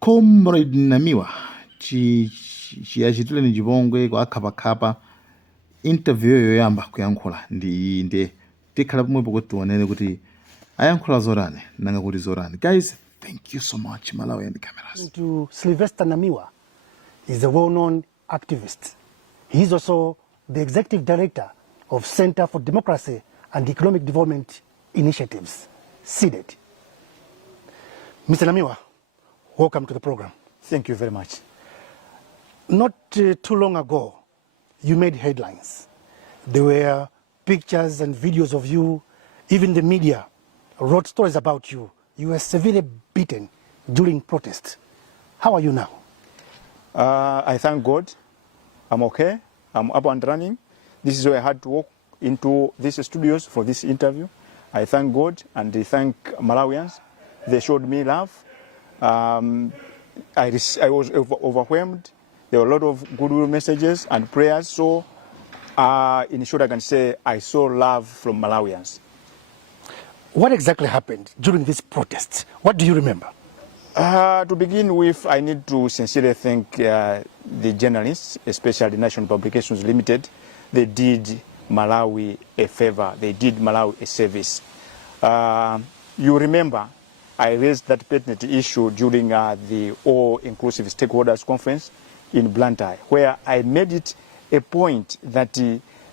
Comrade Namiwa Chimukhapileni Chipongwe kwa khapa interview yoyamba kuyankhula ndi tikhala pomwepo kuti tionene kuti ayankhula zorani nanga kuti zorani. Guys, thank you so much. Malawi and the cameras. To Sylvester Namiwa is a well-known activist. He is also the executive director of Center for Democracy and Economic Development Initiatives, CDED. Mr. Namiwa, welcome to the program. Thank you very much. Not too long ago, you made headlines. There were pictures and videos of you. Even the media wrote stories about you. You were severely beaten during protest. How are you now? I thank God. I'm okay. I'm up and running. This is why I had to walk into these studios for this interview. I thank God and I thank Malawians. They showed me love. I was overwhelmed. There were a lot of goodwill messages and prayers. So, in short, I can say I saw love from Malawians. What exactly happened during this protest? What do you remember? To begin with, I need to sincerely thank the journalists, especially National Publications Limited. They did Malawi a favor. They did Malawi a service. You remember, I raised that pertinent issue during the All-Inclusive Stakeholders Conference in Blantyre, where I made it a point that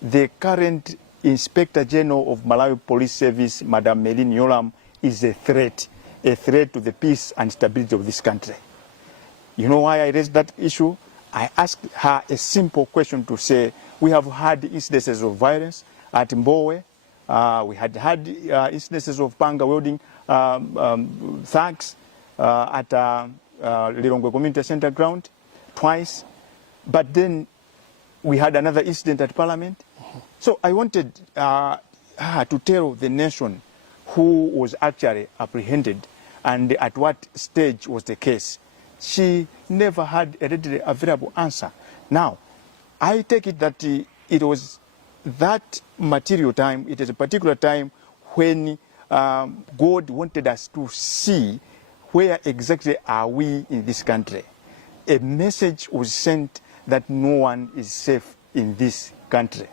the current Inspector General of Malawi Police Service, Madam Melin Yolam, is a threat to the peace and stability of this country. You know why I raised that issue? I asked her a simple question to say, we have had incidences of violence at Mbowe. We had incidences of panga wielding thugs at Lilongwe Community Center ground twice. But then we had another incident at Parliament. So I wanted her to tell the nation who was actually apprehended and at what stage was the case. She never had a readily available answer. Now, I take it that it was that material time, it is a particular time when God wanted us to see where exactly are we in this country. A message was sent that no one is safe in this country.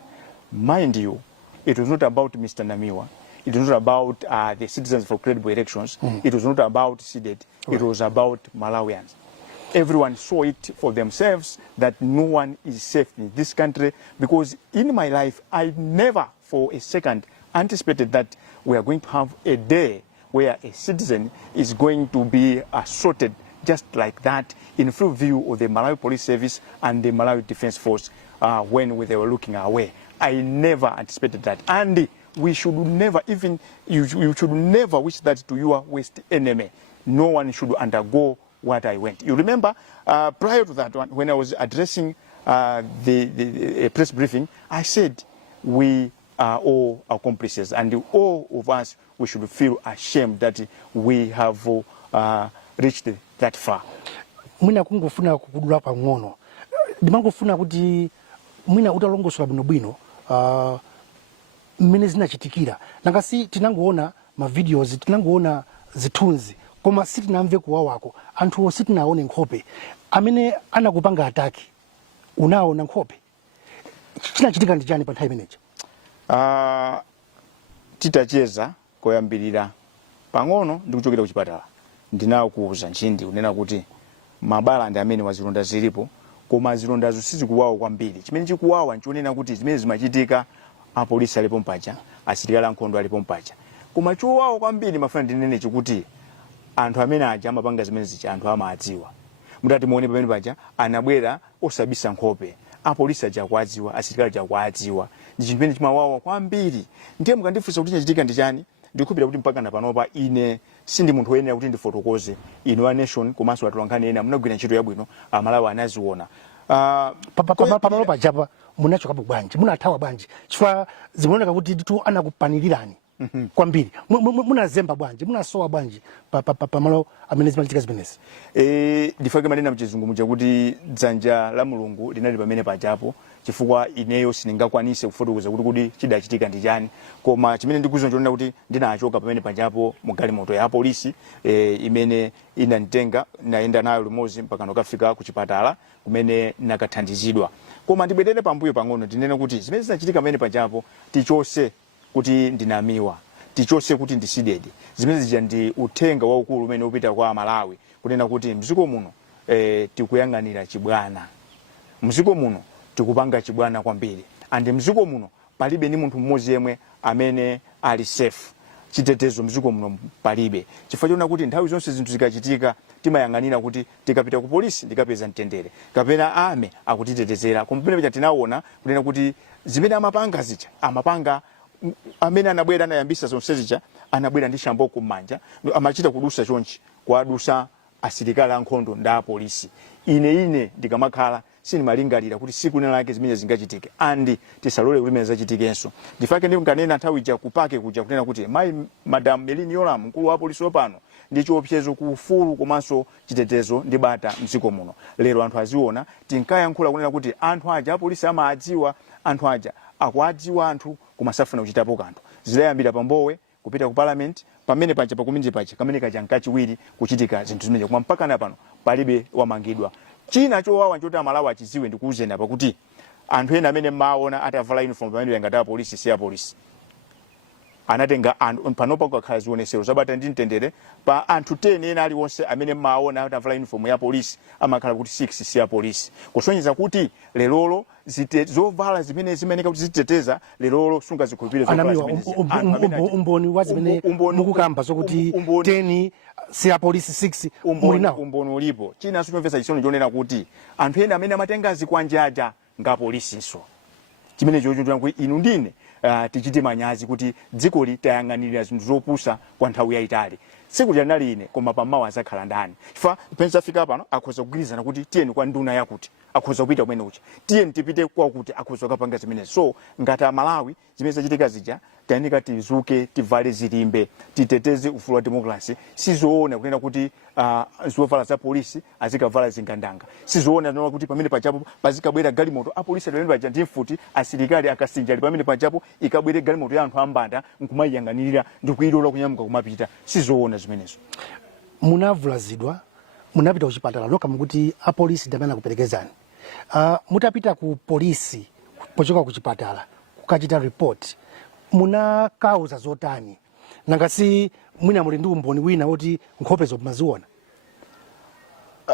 Mind you, it was not about Mr. Namiwa. It was not about the Citizens for Credible Elections. It was not about CDED. It was about Malawians. Everyone saw it for themselves that no one is safe in this country, because in my life, I never for a second anticipated that we are going to have a day where a citizen is going to be assaulted just like that in full view of the Malawi Police Service and the Malawi Defense Force when they were looking our way. I never anticipated that. And we should never, even, you should never wish that to your worst enemy. No one should undergo what I went. You remember, prior to that one, when I was addressing the press briefing, I said we are all accomplices, and all of us, we should feel ashamed that we have reached that far. Mwina kungofuna kukudula pang'ono. Ndimangofuna kuti mwina utalongosola bwinobwino mmene zinachitikira. Nangasi tinangoona ma videos, tinangoona zithunzi, koma sitinamve kuwawako. Anthu sitinaone nkhope. Amene anakupanga ataki, unaona nkhope. Chinachitika ndi chani pa nthawi imeneyo? Titacheza koyambirira pang'ono ndikuchokera ku chipatala. Ndinawo kuuza nchindi unena kuti mabala ndi amene wazilonda zilipo, koma zilondazo sizikuwawa kwambiri. Chimene chikuwawa nchonena kuti zimene zimachitika apolisi alipo mpacha, asilikali ankhondo alipo mpacha. Koma chowawa kwambiri mafana ndinene chikuti anthu amene aja amapanga zimene zicha anthu amadziwa. Mutati muone pamene paja anabwera osabisa nkhope. Apolisi aja kwadziwa, asilikali aja kwadziwa. Ndi chimene chimawawa kwambiri. Ndiye mukandifunsa kuti chachitika ndi chani? Ndikupira kuti mpaka napanopa ine sindi munthu woyenera kuti ndifotokoze. Inu a nation komanso atolankhani ena munagwira ntchito yabwino, Amalawi anaziona. Pamalopa japa munachoka bwanji, munathawa bwanji. Chifukwa zimaoneka kuti tu anakupanilirani kwambiri. Munazemba bwanji, munasowa bwanji pamalo amene zimachitika zimenezi. Ndifake manena mchizungu muja kuti dzanja la Mulungu linali pamene pajapo chifukwa ineyo siningakwanise kufotokoza kuti chidachitika ndi chani, koma chimene ndikuzonjona kuti ndinachoka pamene panjapo mu galimoto ya polisi imene inanditenga naenda nayo limodzi mpaka ndikafika ku chipatala kumene nakathandizidwa. Koma ndibwerere pambuyo pang'ono ndinene kuti zimene zinachitika pamene panjapo tichose kuti ndinamiwa, tichose kuti ndisidedi, zimene zija ndi uthenga waukulu umene upita kwa Malawi kunena kuti mziko muno tikuyang'anira chibwana, mziko muno tikupanga chibwana kwambiri, andi mziko muno palibe ni munthu mmodzi yemwe amene ali safe, chitetezo mziko muno palibe, chifukwa chona kuti nthawi zonse zinthu zikachitika timayang'anira kuti tikapita ku polisi ndikapeza mtendere, kapena ame akutitetezera, koma pamene tinaona kunena kuti zimene amapanga zicha, amapanga amene anabwera anayambisa zonse zicha anabwera ndi shambo kumanja, amachita kudusa chonchi kwadusa asilikali ankhondo nda polisi. Ine ndikamakhala sinimalingalira kuti siku lina lake zimene zingachitike andi tisalole kuti zimene zachitikenso. Ndifake ndikanena nthawi ija kupake kuja kunena kuti Madam Melini Yolam mkulu wa polisi wapano ndi chiopsezo ku ufulu komanso chitetezo ndi bata mdziko muno. Lero anthu aziona tinkayankhula kunena kuti anthu aja apolisi amadziwa, anthu aja akwadziwa anthu kumasafuna kuchitapo kanthu. Zidayambira pambowe kupita ku parliament pamene pacha pakumindi pacha kamene kajanka chiwiri kuchitika zinthu zimene koma mpaka na pano palibe wamangidwa. China chowawa nchoti Malawi achiziwe ndikuuzeni apa kuti anthu ena amene maona atavala uniform pamene ngati polisi si polisi anatenga panopa kukhala zionesero zabata ndi mtendere pa anthu 10 ena ali wonse amene maona atavala uniform ya polisi amakhala kuti 6 si polisi, kusonyeza kuti lelolo zovala zimene zimeneka kuti ziteteza lelolo sunga zikhulupirire zovala umboni wa zimene mukukamba zokuti 10 si polisi 6 umboni ulipo. China sinomvesa chisono chonena kuti anthu ena amene amatenga azikwanje aja nga polisinso, chimene chochitira kuti inu ndine tichite manyazi kuti dziko litayang'anira zinthu zopusa kwa nthawi yayitali. Siku lyanali ine koma pamawa azakhala ndani, chifukwa pensa fika pano akhoza kugwirizana kuti tiyeni kwa nduna yakuti, akhoza kupita kumene uchi, tiyeni tipite kwa kuti, akhoza kupanga zimene. So ngati Malawi zimene zachitika zija tayenika tizuke, tivale zilimbe, titeteze ufulu wa demokrasi. Sizoona kunena kuti zovala za polisi azikavala zingandanga, sizoona nona kuti pamene pachapo pazikabwera galimoto apolisi adalendo paja ndi mfuti asilikali akasinjali pamene pachapo ikabwere galimoto ya anthu ambanda nkumayang'anirira ndikuyilola kunyamuka kumapita. Sizoona zimenezo. Munavulazidwa, munapita kuchipatala loka mukuti apolisi ndamene kuperekezani. Mutapita ku polisi pochoka kuchipatala kukachita report, muna kauza zotani nangasi mwina muli ndi umboni wina woti nkhope zomaziona?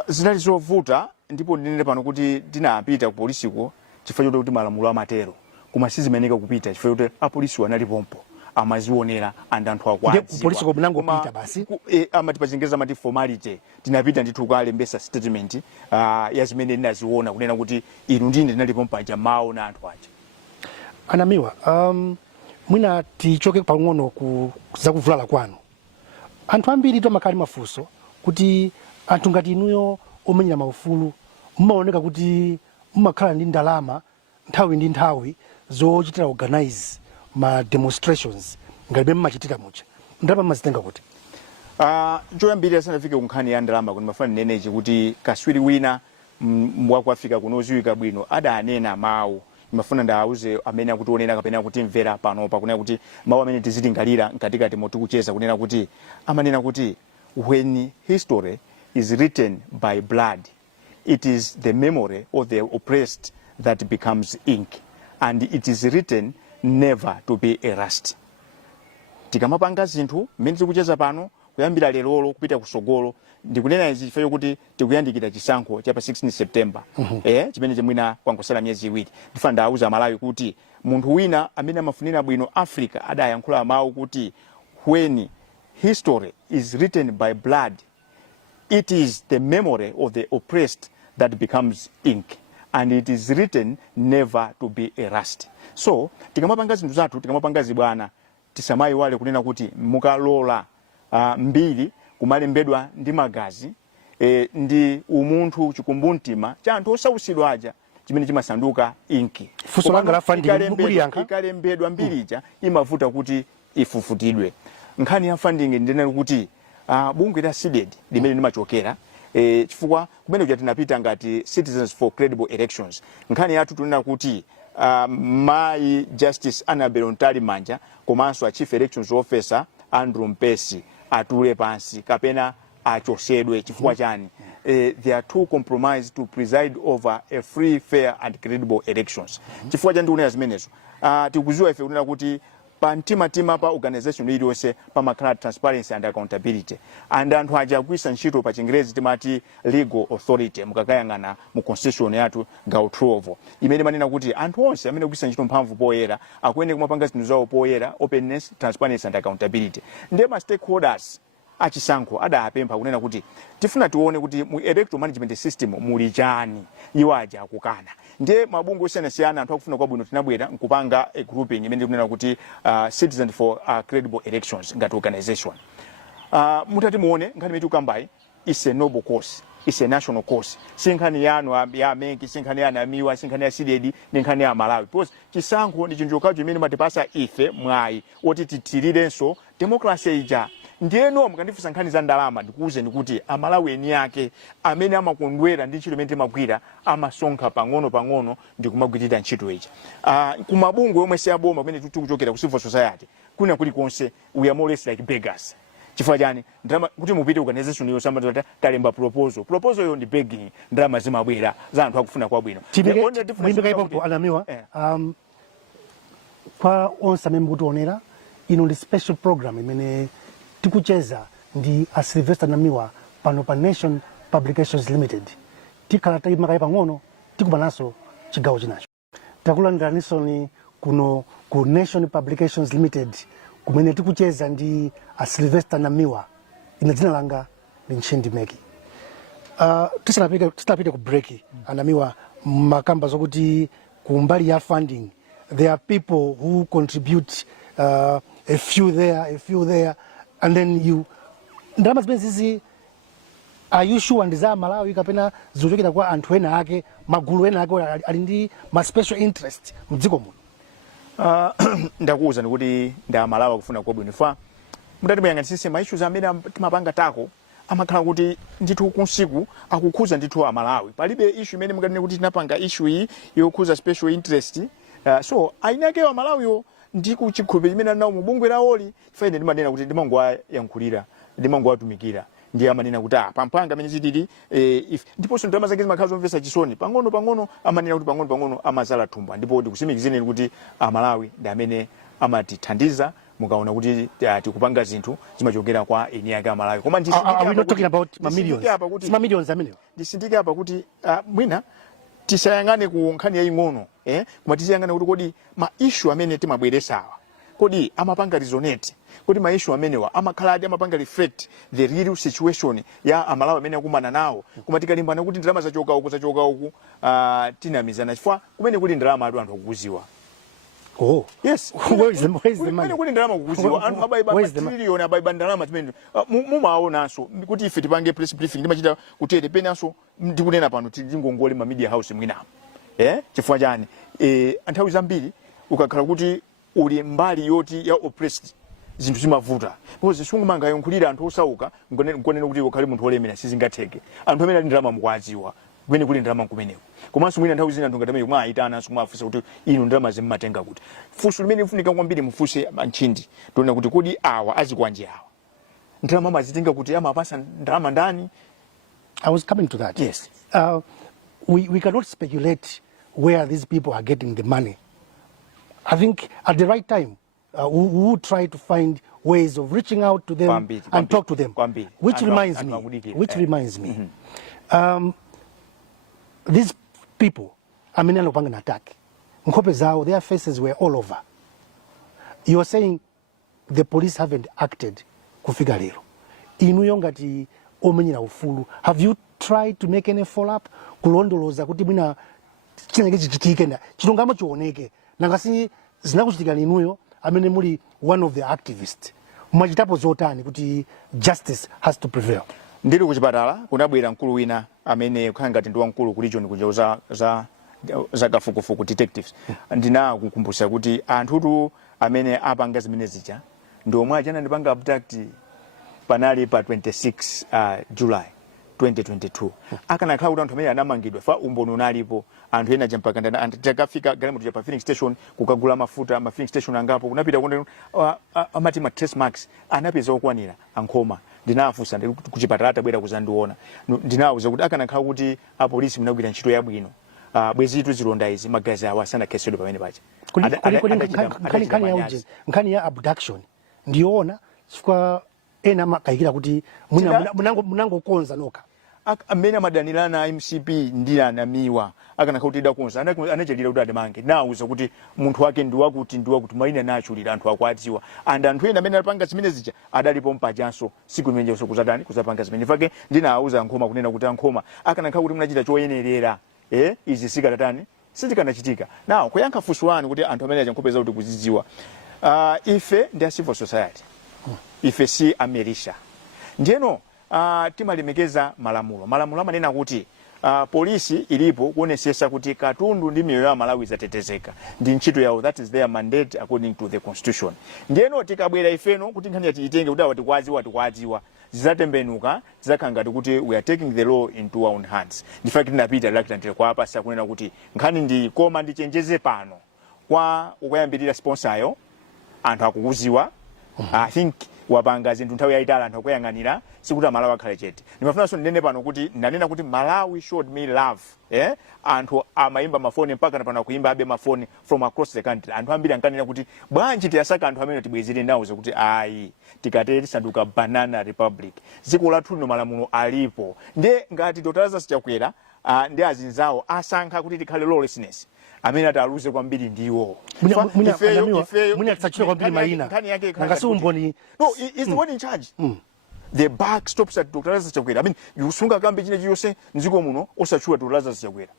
Zinali zovuta, ndipo ndinene pano kuti tinapita ku polisiko chifukwa kuti malamulo amatero, koma sizimeneka kupita chifukwa kuti apolisi wanali pompo amazionera andi anthu akwadziwa. Ndi polisiko munangopita basi amati pachingereza amati formality, tinapita ndithu kalembesa statement ya zimene ndinaziona kunena kuti inu ndine ndinali pompo aja mawu na anthu aja. Anamiwa, mwina tichoke pang'ono zakuvulala kwanu. Anthu ambiri tomakali mafunso kuti anthu ngati inuyo omenyera maufulu mmaoneka kuti mmakhala ndi ndalama nthawi ndi nthawi zochitira organize ma demonstrations ngati mmachitira mucha, ndalama mazitenga kuti? Choyambirira sanafike kunkhani ya ndalama kuti mafana neneji kuti kaswiri wina wakuafika kunoziwika bwino adanena mawu mafuna ndauze amene akutionera kapena kuti mvera pano pakunena kuti mawu amene tizilingalira mkatikati motikucheza kunena kuti amanena kuti when history is written by blood, it is the memory of the oppressed that becomes ink, and it is written never to be erased. Tikamapanga zinthu mmene tikucheza pano kuyambira lero kupita kusogolo ndikunena izi chifukwa kuti tikuyandikira chisankho cha pa 16 September chimene chimwina kwangosala myezi iwiri. Ndifuna ndauza Malawi kuti munthu wina amene amafunira bwino Africa adayankhula mawu kuti when history is written by blood, it is the memory of the oppressed that becomes ink, and it is written never to be erased. So tikamapanga zinthu zathu, tikamapanga zibwana, tisamayi wale kunena kuti mukalola mbiri kumalembedwa ndi magazi ndi umunthu chikumbumtima cha anthu osausidwa aja chimene chimasanduka inki. Funso langa la funding muliyankha ikalembedwa mbirija imavuta kuti ifufutidwe. Nkhani ya funding ndinena kuti bungwe la SIDED limene limachokera chifukwa kumene kuja tinapita ngati Citizens for Credible Elections. Nkhani yathu tunena kuti Mai Justice Annabel Ontali Manja komanso a Chief Elections Officer Andrew Mpesi atule pansi kapena achosedwe chifukwa chani. They are too compromised to preside over a free, fair and credible elections. Chifukwa chani ndikunena zimenezo. Tikuziwa ife kunena kuti pa mtima pa organization iliyonse pamakhala transparency and accountability. And anthu aja akugwiritsa ntchito pa Chingerezi timati legal authority mukakayang'ana mu constitution yathu gawo 12 imene manena kuti anthu onse amene akugwiritsa ntchito mphamvu poyera akuyenera kumapanga zinthu zawo poyera, openness, transparency and accountability. Ndema stakeholders achisankho adapempha kunena kuti tifuna tione kuti mu electoral management system muli chani, iwo aja akukana. Ndiye mabungwe osiyanasiyana anthu akufuna kwabwino tinabwera nkupanga a grouping imene kunena kuti Citizens for Credible Elections ngati organization. Mutati muone nkhani imene tikambayi is a noble cause, is a national cause. Sinkhani yanu ya Menki, sinkhani ya Namiwa, sinkhani ya CDD, sinkhani ya Malawi. Because chisankho ndi chinthu chokhacho imene matipasa ife mwayi oti titirirenso democracy ija. Ndiyeno mukandifunsa nkhani za ndalama ndikuuze kuti Amalawi eni yake amene amakondwera ndi ntchito imene timagwira amasonkha pang'ono ndikumagwirira ntchito ija. Kumabungwe omwe siyaboma kumene tikuchokera ku civil society kuna kulikonse we are more or less like beggars. Chifukwa chani ndalama kuti mupite organization iyo samata talemba proposal yo ndi begging, ndalama zimabwera za anthu akufuna kwabwino. Mwimbe ipo Anamiwa kwa onse amene mukutionera ino ndi special program imene tikucheza ndi a Sylvester Namiwa pano pa Nation Publications Limited. Tikhala tayimakayi pang'ono tikupananso chigawo chinacho. Takulandiraniso ni kuno ku Nation Publications Limited kumene tikucheza ndi a Sylvester Namiwa. Ina dzina langa ndi Nchindi Meki. Tisanapite ku break Anamiwa makamba zokuti kumbali ya funding there are people who contribute a few there and then you ndalama zimene zizi are you sure ndiza Malawi kapena zochokera kwa anthu ena ake magulu ena ake ali ndi ma special interest mdziko muno? Ndakuuza ndikuti nda Malawi kufuna kwabwino fa mutati muyang'anisise ma issues amene timapanga tako amakhala kuti ndithu kunsiku akukhuza ndithu a Malawi. Palibe issue imene mukanene kuti tinapanga issue iyi yokhuza special interest. So ainake wa Malawi yo ndiku chikhulupiriro imene nawo mubungwe lawoli faine ndimanena kuti ndimangowayankhulira ndimangowatumikira ndiye amanena kuti pampanga amene zitili ndiponso ndalama zake zimakhala zomvetsa chisoni pang'ono amanena kuti pang'ono amazala thumba. Ndipo ndikusimikizeni kuti Malawi ndi amene amatithandiza mukaona kuti tikupanga zinthu zimachokera kwa eni yake Malawi. Koma are we not talking about millions amenewo? Ndisindike apa kuti mwina tisayangane ku nkhani yaying'ono koma tisayangane kuti kodi ma issue amene timabweresawa kodi amapanga resonate, kodi ma issue amenewa amakhala adi amapanga reflect the real situation ya Amalawi amene akumana nawo. Koma tikalimbana kuti ndalama zachoka uku tinamizana chifukwa kumene kuli ndalama anthu akukuziwa. Oh yes, where is the money? Kuli ndalama kukuziwa anthu abayibana trillion abayibana ndalama zimene mumaonanso kuti ife tipange press briefing ndimachita kuti penanso ndikunena pano tingongole ma media house mwinamo. Chifukwa chani anthawi zambiri ukakhala kuti uli mbali yoti ya oppressed zinthu zimavuta. Because sungumanga yankhulira anthu osauka ngonene kuti ukhale munthu olemera sizingatheke. Anthu amene ali ndalama mukwaziwa kumene kuli ndalama kumeneko. Komanso mwina nthawi zina anthu ngati amene mwaitana kumafunsa kuti inu ndalama zimmatenga kuti. Funso limene lifunika kwambiri mufunse Nchindi tiona kuti kodi awa azikwanje awa ndalama mazitenga kuti amapasa ndalama ndani? I was coming to that. Yes. We cannot speculate where these people are getting the money. I think at the right time, we will try to find ways of reaching out to them and talk to them. Which reminds me, these people, I mean, an attack. Their faces were all over. You are saying the police haven't acted kufika lero. Inuyongati omenyina ufulu. Have you tried to make any follow-up? Kulondoloza kuti mwina chinenge chichitike na chilungamo chioneke. Nangasi zinakuchitika inuyo amene muli one of the activists. Mwachitapo zotani kuti justice has to prevail. Ndiri kuchipatala kunabwera mkulu wina amene kukhala ngati ndi wamkulu ku region kunja za kafukufuku detectives. Ndina kukumbutsa kuti anthutu amene apanga zimene zija ndi omwe ajana ndipanga abduct panali pa 26 July 2022 akanakhala kuti anthu amene anamangidwa fa umboni unalipo anthu ena mpaka ndana takafika galimoto pa filling station kukagula mafuta ma filling station angapo kunapita kunde amati ma trace marks anapeza okwanira ankhoma ndinafusa ndi kuchipatala tabwera kuzandiona ndinawuza kuti akanakhala kuti apolisi munagwira ntchito yabwino bwezitu zilonda izi magazi awa sana kesedwe pamene pacha nkhani ya abduction ndiona chifukwa ena makayikira kuti munangokonza noka amene amadanirana MCP ndi Namiwa akanakhala kuti idakonza anachalira kuti adamange nawuza kuti munthu wake ndiwakuti maina nachulira anthu akwadziwa anthu ena amene alipanga zimene zija adalipo mpajanso siku limene kuzatani kuzapanga zimene fake ndinawuza ankhoma kunena kuti ankhoma akanakhala kuti munachita choyenerera izi sikatatani sizikanachitika nawo kuyankha funso wanu kuti anthu amene achankopeza kuti kuzidziwa ife ndi civil society ife si amerisha ndiyeno timalemekeza malamulo amanena kuti polisi ilipo kuonesesa kuti katundu ndi miyoyo ya Malawi zatetezeka ndi ntchito yawo, that is their mandate according to the constitution. Ndiyeno tikabwera ifeno kuti nkhani yatiyitenge kuti watikwadziwa zizatembenuka zizakangati kuti we are taking the law into our own hands. In fact ndinapita reluctant kwa hapa sasa kunena kuti nkhani ndi koma ndichenjeze pano kwa ukuyambirira sponsor yo anthu akukuziwa. I think wapanga zinthu nthawi yaitala anthu akuyang'anira sikuti Malawi akhale chete. Ndimafunanso ndinene pano kuti ndanena kuti Malawi showed me love. Anthu amayimba mafoni mpaka napana kuimba abe mafoni from across the country. Anthu ambiri ankanena kuti bwanji tiyasaka anthu amene tibwezere nawuze kuti ayi tikateri sanduka banana republic. Dziko lathu lino malamulo alipo. Nde ngati totalaza sichakwera ndi azinzawo asankha kuti tikhale lawlessness. Amene ataluze kwambiri ndiwo. Muna tsachira kwambiri maina. Ngasi umboni. No, is the one in charge. The back stops at Dr. Lazarus Chakwera. I mean, yusunga kambe chine chiyose nziko muno osachua Dr. Lazarus Chakwera.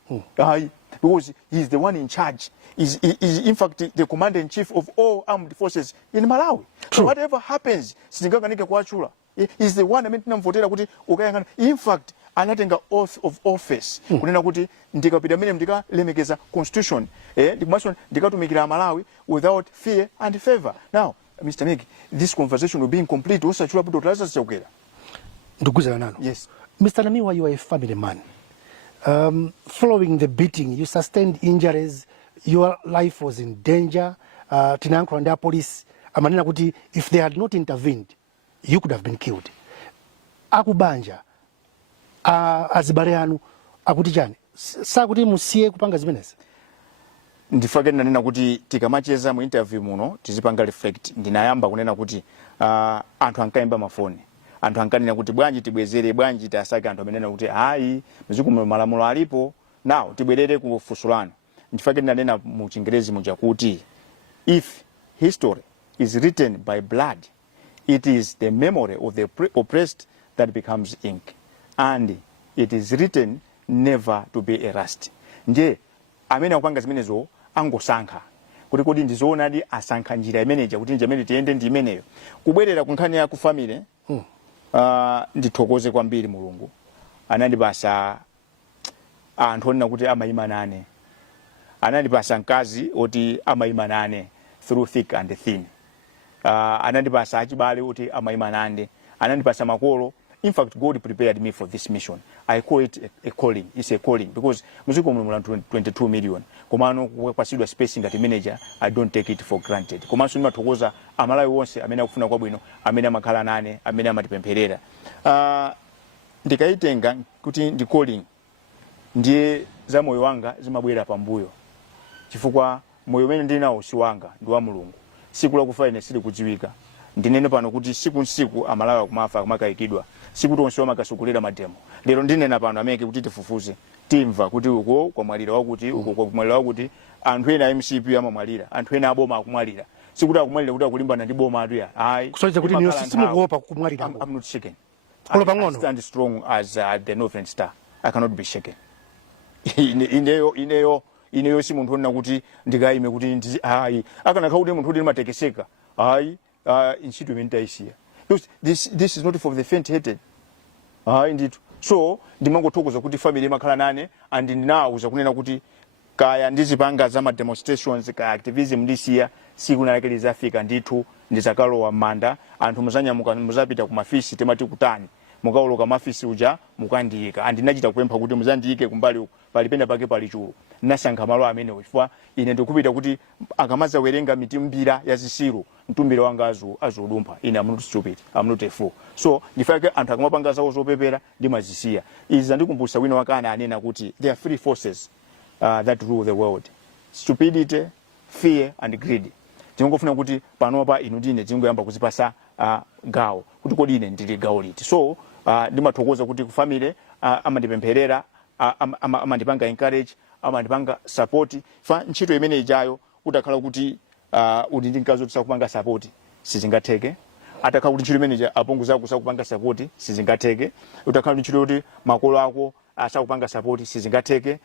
Because he is the one in charge. Is in fact the commander in chief of all armed forces in Malawi. So whatever happens, singakanike kwachula. He is the one amene tinamvotera kuti ukayangana. In fact, anatenga oath of office. Kunena kuti ndikapita mene ndikalemekeza constitution. Ndikumaso ndikatumikira Malawi without fear and favor. Now, Mr. Meg, this conversation will be incomplete. Also, Dr. Lazarus Chakwera. Yes. Mr. Namiwa, you are a family man. Following the beating, you sustained injuries. Your life was in danger. Tinanko and the police. Amanena kuti, if they had not intervened, you could have been killed. Akubanja, azibareanu, akutijani. Sa kuti musiye kupanga zimenezi. Ndifake nanena kuti tikamacheza mu interview muno tizipanga reflect ndinayamba kunena kuti anthu ankaimba mafoni anthu ankanena kuti bwanji tibwezere bwanji tasake anthu amenena kuti hayi mziku malamulo alipo now tibwerere ku fusulano. Ndifake nanena mu Chingerezi muja kuti if history is written by blood it is the memory of the oppressed that becomes ink and it is written never to be erased. Nje amene akupanga zimenezo angosankha kuti kodi ndizoona ndi asankha njira imeneja kuti njamene tiende ndi imeneyo kubwerera ku nkhani ya ku family. Ndithokoze kwambiri Mulungu anandipasa anthu onena kuti amayima nane, anandipasa mkazi oti amayima nane through thick and thin, anandipasa achibale oti amayima nane, anandipasa makolo. In fact, God prepared me for this mission. I call it a calling. It's a calling because muziko mula 22 million. Komano kwasidwa spacing at manager, I don't take it for granted. Komanso nimatokoza Amalawi wonse amene akufuna kwa bwino, amene amakhala nane, amene amatipempherera. Ndikaitenga kuti ndi calling ndiye za moyo wanga zimabwera pambuyo. Chifukwa moyo umene ndili nawo si wanga, ndi wa Mulungu. Siku la kufa ine sili kudziwika. Ndinene pano kuti siku Amalawi akumafa akumakayikidwa. Siku tonse makasukulira mademo. Lero ndinena pano ameke kuti tifufuze. Timva kuti uko kwa mwalira wakuti uko kwa mwalira wakuti anthu ena MCP amamwalira, anthu ena aboma akumwalira. Sikuti akumwalira kuti akulimbana ndi boma atu ya. Hayi. Kusoiza kuti niyo simukuopa kumwalira. I'm not shaken. I stand strong as the Northern Star. I cannot be shaken. Ineyo si munthu ona kuti ndikayime kuti hayi. Akanakha kuti munthu ndi matekeseka. Hayi. Ntchito imene taisiya. This is not for the faint-hearted. Indeed. So ndimangothokoza kuti family makhala nane and ndinawuza kunena kuti kaya ndizipanga za ma demonstrations kaya activism ndisiya siku nalake lizafika ndithu ndizakalowa manda anthu muzanyamuka muzapita ku mafisi temati kutani mukawoloka mafisi uja mukandiyika andinachita kupempha kuti muzandiyike kumbali uku palipenda pake pali chulu nasankha malo amene chifukwa ine ndikupita kuti akamaza werenga mitimbira ya zisiru mtumbira wanga azudumpha ine I'm not stupid, I'm not a fool. So ndifake anthu akamapanga zawo zopepera ndimazisiya izi ndikumbutsa wina wakana anena kuti there are three forces that rule the world: stupidity, fear and greed. Tingofuna kuti panopa inu ndine tingoyamba kuzipasa gawo kuti kodi ine ndili gawo liti. So ndimathokoza kuti ku family amandipempherera amandipanga encourage amandipanga support fa ntchito imene ijayo utakhala kuti udi ndinkazo tisakupanga support sizingatheke. Atakhala kuti ntchito imene apunguza kusakupanga support sizingatheke. Utakhala kuti ntchito kuti makolo ako asakupanga support sizingatheke.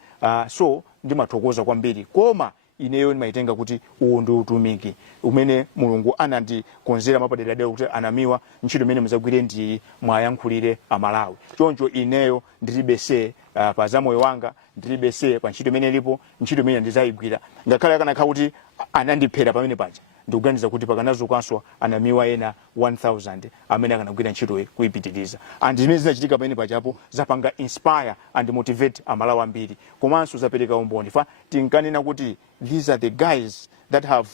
So ndimathokoza kwambiri koma ineyo ndimaitenga kuti uwo ndi utumiki umene Mulungu anandikonzera mapaderadera kuti Anamiwa ntchito imene muzagwire ndi mwayankhulire Amalawi. Choncho ineyo ndilibese pa za moyo wanga ndilibese pa ntchito imene ilipo ntchito imene ndizayigwira ngakhale akanakhala kuti anandiphera pamene paja ndikuganiza kuti pakanazukanso Anamiwa ena 1000 amene akanagwira ntchito kuipitiriza and zimene zinachitika pamene pajapo zapanga inspire and motivate Amalawi ambiri komanso zapereka umboni fa tinkanena kuti these are the guys that have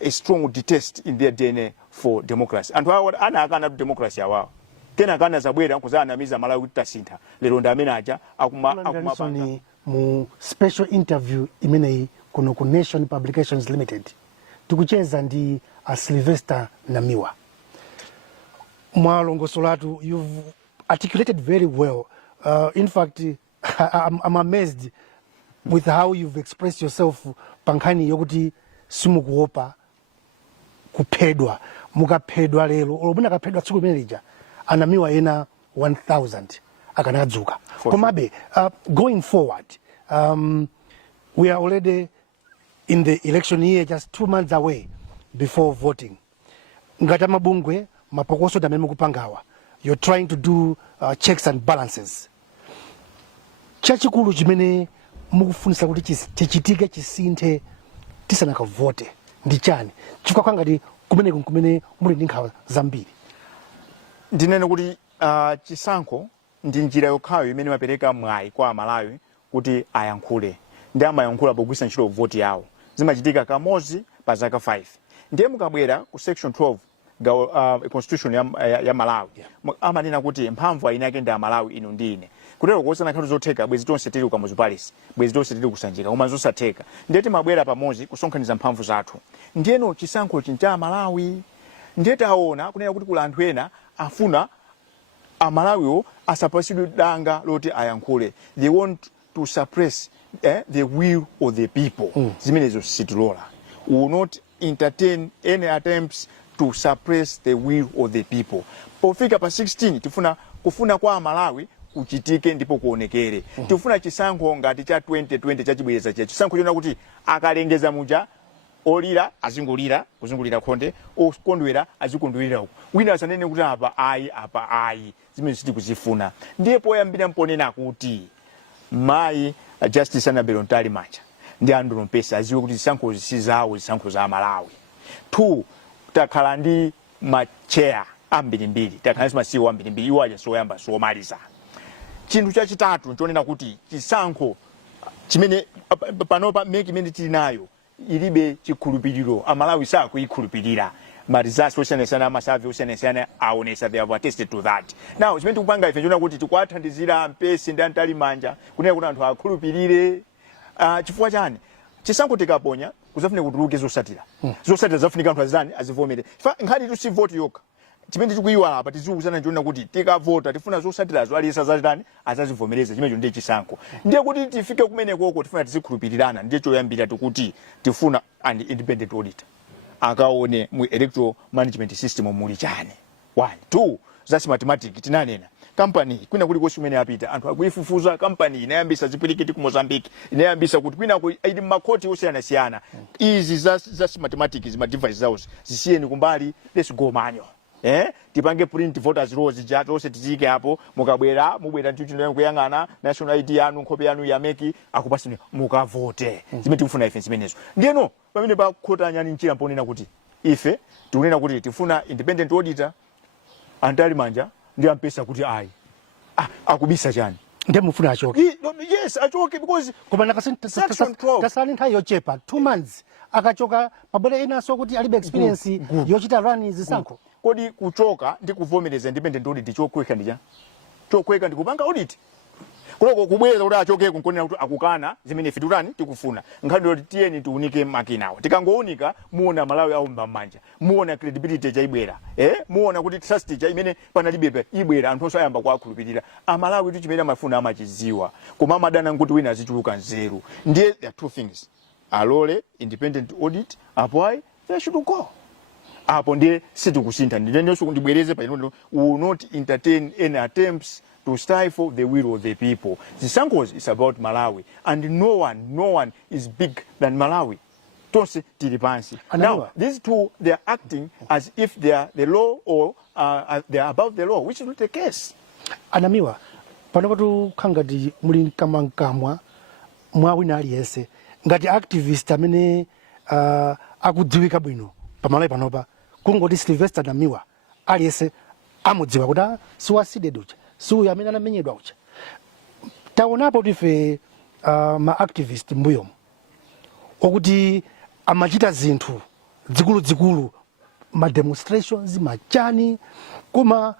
a strong detest in their DNA for democracy. Anthu awo akana democracy awawo kena akana zabwera nkuza anamiza Malawi kuti tasintha lero ndi amene aja akumapanga mu special interview imeneyi kuno ku Nation Publications Limited tikucheza ndi Sylvester Namiwa. Mwalongosolatu, you've articulated very well. In fact, I'm amazed with how you've expressed yourself. Pankani yokuti simukuopa kuphedwa mukaphedwa lero olobuna kaphedwa tsiku limenelija Anamiwa ena 1000 akanadzuka. Komabe going forward, we are already in the election year, just 2 months away before voting. Ngata mabungwe mapokoso damene mukupangawa. You're trying to do checks and balances. Chachikulu chimene mukufunisa kuti chichitike chisinthe tisanaka vote ndi chani chifukwa kwangati kumene muli ndi nkhawa zambiri. Ndinene kuti chisankho ndi njira yokhayo imene mapereka mwayi kwa Amalawi kuti ayankhule ndi amayankhula pogwisa ntchito vote yawo zimachitika kamozi pa zaka 5 ndiye mukabwera ku section 12 constitution ya Malawi amanena kuti mphamvu ayina yake ndi Amalawi ino ndine kutero kuosana nkhalu zotheka bwezi tonse tili ku Palace bwezi tonse tili kusanjika koma zosatheka ndiye timabwera pamozi kusonkhaniza mphamvu zathu ndiyeno chisankho chincha Malawi ndiye taona kunena kuti kula anthu ena afuna Amalawiwo asapasidwe danga loti ayankhule. They want to suppress the will of the people. Zimenezo sitilola. We will not entertain any attempts to suppress the will of the people. Pofika pa 16 kufuna kwa Amalawi kuchitike ndipo kuonekere. Tifuna chisankho ngati cha 2020 chachibwereza cha chisankho chona kuti akalengeza muja olira azingulira kuzingulira khonde okondwera azikondwera uko wina asanene kuti apa ayi zimene siti kuzifuna ndipo yambira mponena kuti mai Justice Anabelo Ntali Manja ndi Andrew Mpesa aziwe kuti zisankho zisizawo zisankho za Malawi. 2 takhala ndi macheya ambirimbiri takhala masiwo ambirimbiri iwaje soyamba somaliza. Chinthu chachitatu nchonena kuti chisankho chimene panopa meki imene tili nayo ilibe chikhulupiriro Amalawi sakuyikhulupirira marizasi osanasana amasavi osanasana aonesa they have attested to that. Now chimene tikupanga ife nchona kuti tikwathandizira Mpesi ndi Ntali Manja kunena kuti anthu akhulupirire chifukwa chani chisankho tikaponya kuzafune kutuluke zosatira zafunika anthu azani azivomere nkhani tu si vote yoka chimene tikuyiwala apa tiziuzana nchona kuti tikavota tifuna zosatirazo aliyesa zachitani azazivomereza chimenecho ndiye chisankho ndiye kuti tifike kumene koko tifuna tizikhulupirirana ndiye choyambira tikuti tifuna an independent auditor akaone mu electoral management system muli chani. 1 2 zasi mathematics tinanena company kwina kuli kosi kumene apita anthu akuifufuza company inayambisa zipirikiti ku Mozambique inayambisa kuti kwina ku aidi makoti osiyana izi zasi mathematics ma device zawo zisiyeni kumbali let's go manual tipange print voters rolls jato ose tizike hapo mukabwera mubwera ntchito kuyangana national ID yanu nkhope yanu ya meki akupasini mukavote zimene tikufuna ife zimenezo ndiyeno pamene pa khota nyani nchira mponena kuti ife tikunena kuti tifuna independent auditor Ntali Manja ndi Mpesa kuti ayi akubisa chani ndemufuna achoke. Yes, achoke because Koma tasali nthawi yochepa 2 months akachoka pabwere inaso kuti alibe experience yochita run zisankho. Kodi kuchoka ndi kuvomereza independent audit chokweka ndija chokweka ndikupanga audit kuloko kubweza kuti achoke kunkonera kuti akukana zimene ife turani tikufuna nkhani yoti tiyeni tiunike makinawo tikangounika muona Malawi au mbamanja muona credibility chaibwera muona kuti trust cha imene panalibe ibwera anthu onse ayamba kwakhulupirira Malawi tu chimene amafuna amachiziwa koma amadana kuti wina azichuluka nzeru ndiye there are two things alole independent audit apply they should go apo ndiye sitikusintha ndinenso kundibwereze pa ino will not entertain any attempts to stifle the will of the people. Zisankos is about Malawi, and no one is big than Malawi. Tonse tilipansi. Now, these two, they are acting as if they are the law or they are above the law, which is not the case. Anamiwa, panotu kangati muli kamankamwa mwawina aliyese ngati activist amene akudziwika bwino pamalawi panopa kungoti Sylvester Namiwa aliyese amudziwa kuti siwaside ducha suya amene anamenyedwa ucha taonapo tife ma activist mbuyo okuti amachita zinthu dzikulu ma demonstrations machani koma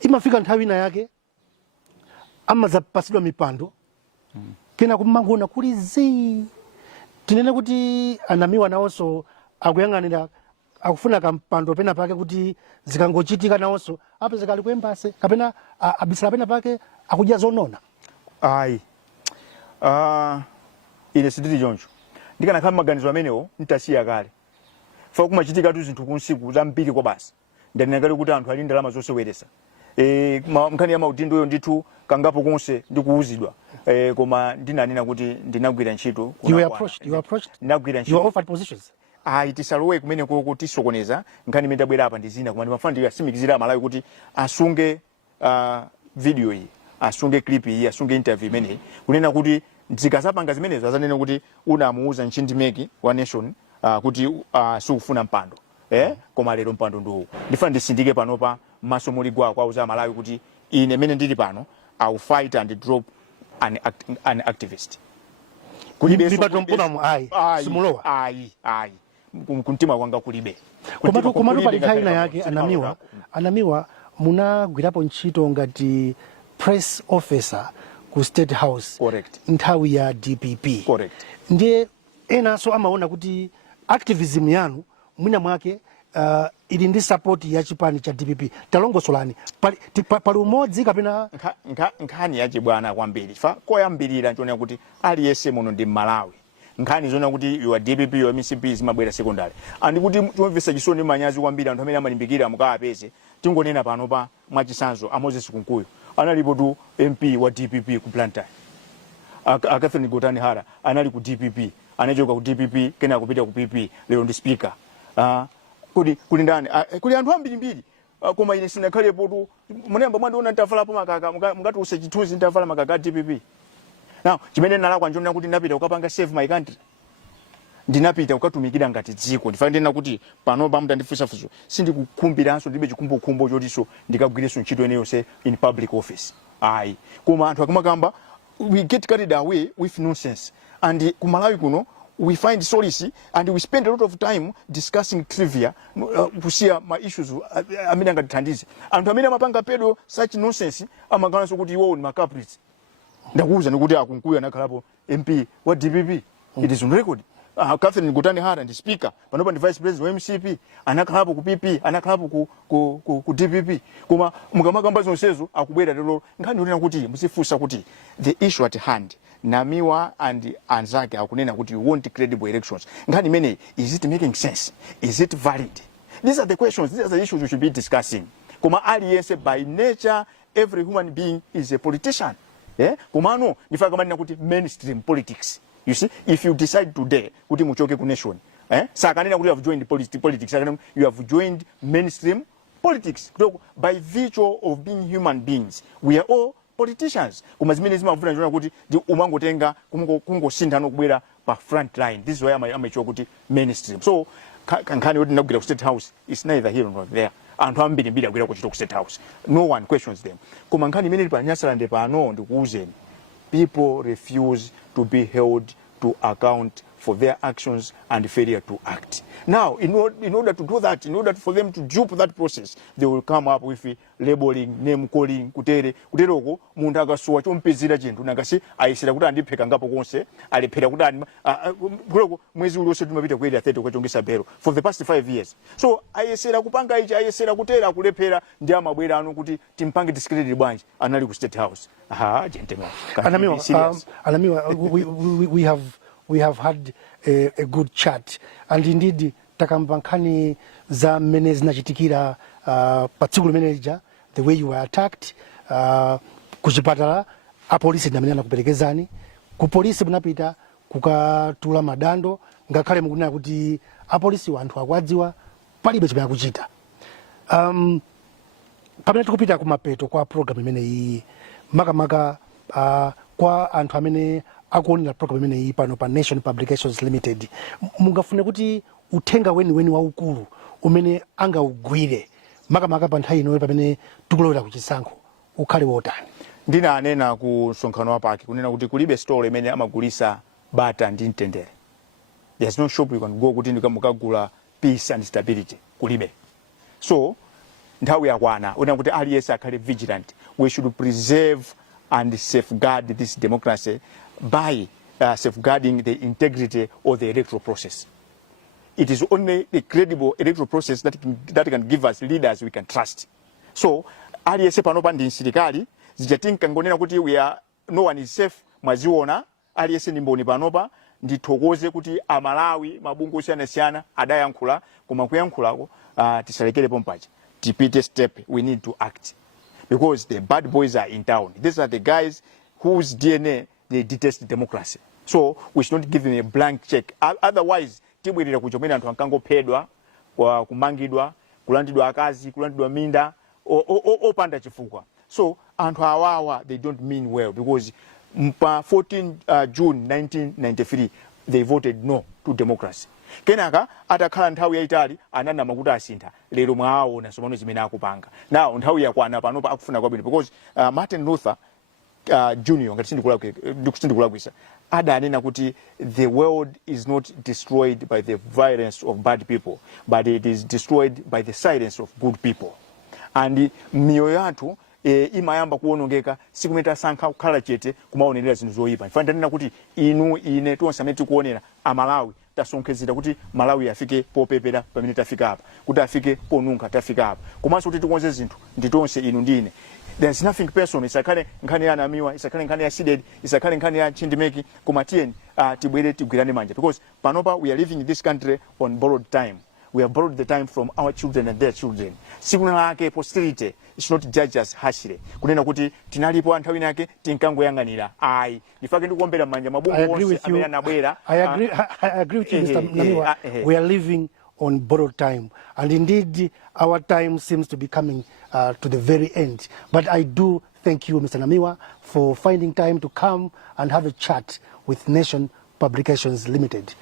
imafika nthawi ina yake amazapasidwa mipando kena kumangona kuli zi tinene kuti Anamiwa nawonso akuyang'anira akufuna kampando pena pake kuti zikangochitika nawonso apezeka ali kuembase kapena abisala pena pake akudya zonona. Ayi ine sidiri jonjo ndikana kama maganizo amenewo ntasiya kale fa kumachitika tu zinthu kunsiku zambiri kwa basi ndanengale kuti anthu ali ndalama zoseweresa mkhani ya maudindo yo ndithu kangapo konse ndikuuzidwa koma ndinanena kuti ndinagwira ntchito you were approached ndinagwira ntchito you were offered positions tisalowe kumene kuti sokoneza nkhani imene ndabwera apa ndizina koma ndimafuna ndiyasimikizira Malawi kuti asunge video iyi asunge clip iyi asunge interview imene kunena kuti zikazapanga zimenezo azanena kuti unamuuza Nchindimeki wa nation kuti sukufuna mpando koma lero mpando ndo ndifuna ndisindike panopa maso muligwa kwa uza Malawi kuti ine mene ndili pano I will fight and drop an activist kulibe simulowa ayi kuntima kwanga kulibe komatu pali nthawi ina yake Anamiwa munagwirapo ntchito ngati press officer ku State House. Correct. Nthawi ya DPP. Correct. Ndiye enaso amaona kuti activism yanu mwina mwake ili ndi support ya chipani cha DPP talongosolani pali umodzi kapena nkhani yache bwana kwambiri fa koyambirira nchonera kuti aliyese muno ndi Malawi nkhani zona kuti you DPP you MCP zimabwera secondary andi kuti tumvesa chisoni manyazi kwambiri anthu amene amalimbikira mukapeze tingonena pano pa mwachisanzo Moses Kunkuyu analipo tu MP wa DPP ku Blantyre Catherine Gotani Hara anali ku DPP anachoka ku DPP kena kupita ku PP lero ndi speaker kuli ndani kuli anthu ambiri koma ine sinakhalepo tu munemba mwandiona ntafalapo makaka mungati use chithunzi ntafala makaka DPP. Now chimene nalakwa njona kuti ndapita ukapanga save my country ndinapita ukatumikira ngati dziko ndifanira kuti pano pamuta ndifusa fuso sindikukhumbiranso ndibe chikumbokhumbo chotiso ndikagwireso ntchito ene yonse in public office ayi koma anthu akamakamba we get carried away with nonsense and kumalawi kuno we find solace and we spend a lot of time discussing trivia kusia ma issues amene angatithandize anthu amene amapanga pedo such nonsense amakananso kuti iwo ni macaprice ndakuuza nikuti akunkuya nakhalapo MP wa DPP it is on record. Catherine Gotani Hara ndi speaker panopa ndi vice president wa MCP anakhalapo ku PP anakhalapo ku DPP koma mukamakamba zonsezo akubwera lero nkhani yonena kuti musifusa kuti the issue at hand Namiwa and anzake akunena kuti you want credible elections nkhani imene is it making sense, is it valid? These are the questions, these are the issues we should be discussing. Koma aliyese by nature every human being is a politician. Koma no nifaka manina kuti mainstream politics. You see, if you decide today kuti muchoke ku nation, sakanena kuti you have joined politics, you have joined mainstream politics. By virtue of being human beings, we are all politicians. Kuma zimene zimafuna njona kuti ndi umangotenga kungosintha nokubwera pa front line. This is why amachoka kuti mainstream. So kankhani yoti ndakugwira ku State House is neither here nor there. anthu ambirimbiri akwera kuchita ku State House. No one questions them. Koma nkhani imene pa Nyasalande pano ndikuwuzeni, people refuse to be held to account for their actions and failure to act. Now, in order to do that, in order for them to dupe that process, they will come up with labeling, name calling, kuteroko munthu akasuwa chompezera chinthu nangasi ayesera kuti andipheka ngapo konse, alephera kuti kuloko mwezi uliwonse tumapita kweli 30 kwachongesa bero for the past 5 years. So ayesera kupanga ichi, ayesera kutera kulephera ndi amabwera anu kuti timpange discredit bwanji anali ku State House. Gentlemen. Anamiwa, we have had a good chat, and indeed takamba nkhani za mmene zinachitikira pa tsiku limeneja, the way you were attacked kuchipatala, apolisi ndamene anakuperekezani ku polisi munapita kukatula madando, ngakhale mukunena kuti apolisi wanthu akwadziwa palibe chimene akuchita. Pamene tikupita kumapeto kwa program imene iyi makamaka kwa anthu amene akuonera program imene iyi pano pa Nation Publications Limited, mungafune kuti uthenga weni waukulu umene angaugwire makamaka pa nthawi ino pamene tikulowera ku chisankho ukhale wotani? Ndina anena ku msonkhano wapaki kunena kuti kulibe store imene amagulisa bata ndi mtendere. There's no shop you can go kuti ndikamukagula peace and stability, kulibe. So nthawi yakwana unena kuti aliyense akhale vigilant. We should preserve and safeguard this democracy by safeguarding the integrity of the electoral process. It is only the credible electoral process that can give us leaders we can trust. So, aliyese panopa ndi nsilikali, zijatinka ngonena kuti no one is safe, mwaziona, aliyese nimboni panopa, ndithokoze kuti amalawi, mabungu siyana adayankhula, koma kuyankhulako, tisalekele pompachi. Tipite step, we need to act. Because the bad boys are in town. These are the guys whose DNA, they detest democracy. So we should not give them a blank check. Otherwise, tibwirira kuchomena anthu ankangopedwa, kumangidwa, kulandidwa akazi, kulandidwa minda, opanda chifukwa. So anthu awawa, they don't mean well, because 14 June 1993, they voted no to democracy. Kenaka atakhala nthawi yaitali anana makuti asintha lero mwaona somano zimene akupanga. Now nthawi yakwana panopa akufuna kwabwino, because Martin Luther Junior ngati sindikulakwisa adanena kuti the world is not destroyed by the violence of bad people, but it is destroyed by the silence of good people. And miyoyo yathu imayamba kuonongeka sikumeta sankha kukhala chete kumaonelera zinthu zoyipa. Ifana ndanena kuti inu ine tonse amene tikuonera amalawi tasonkhezera kuti Malawi afike popepera pamene tafika apa, kuti afike ponunkha tafika apa, komanso kuti tikonze zinthu nditonse inu ndine. There's nothing personal. Isakhale nkhani ya Namiwa, isakhale nkhani ya Sided, isakhale nkhani ya Chindimeki, koma tiyeni tibwere tigwirane manja, because panopa we are living in this country on borrowed time. We have borrowed the time from our children and their children. Sikuna lake posterity, it's not judge us harshly. Kunena kuti tinalipo anthawi nake tinkangoyanganira. Ai, nifake ndikuombera manja mabungu wonse amene anabwera. I agree with you, Mr. Namiwa. We are living on borrowed time, and indeed our time seems to be coming to the very end. But I do thank you, Mr. Namiwa, for finding time to come and have a chat with Nation Publications Limited.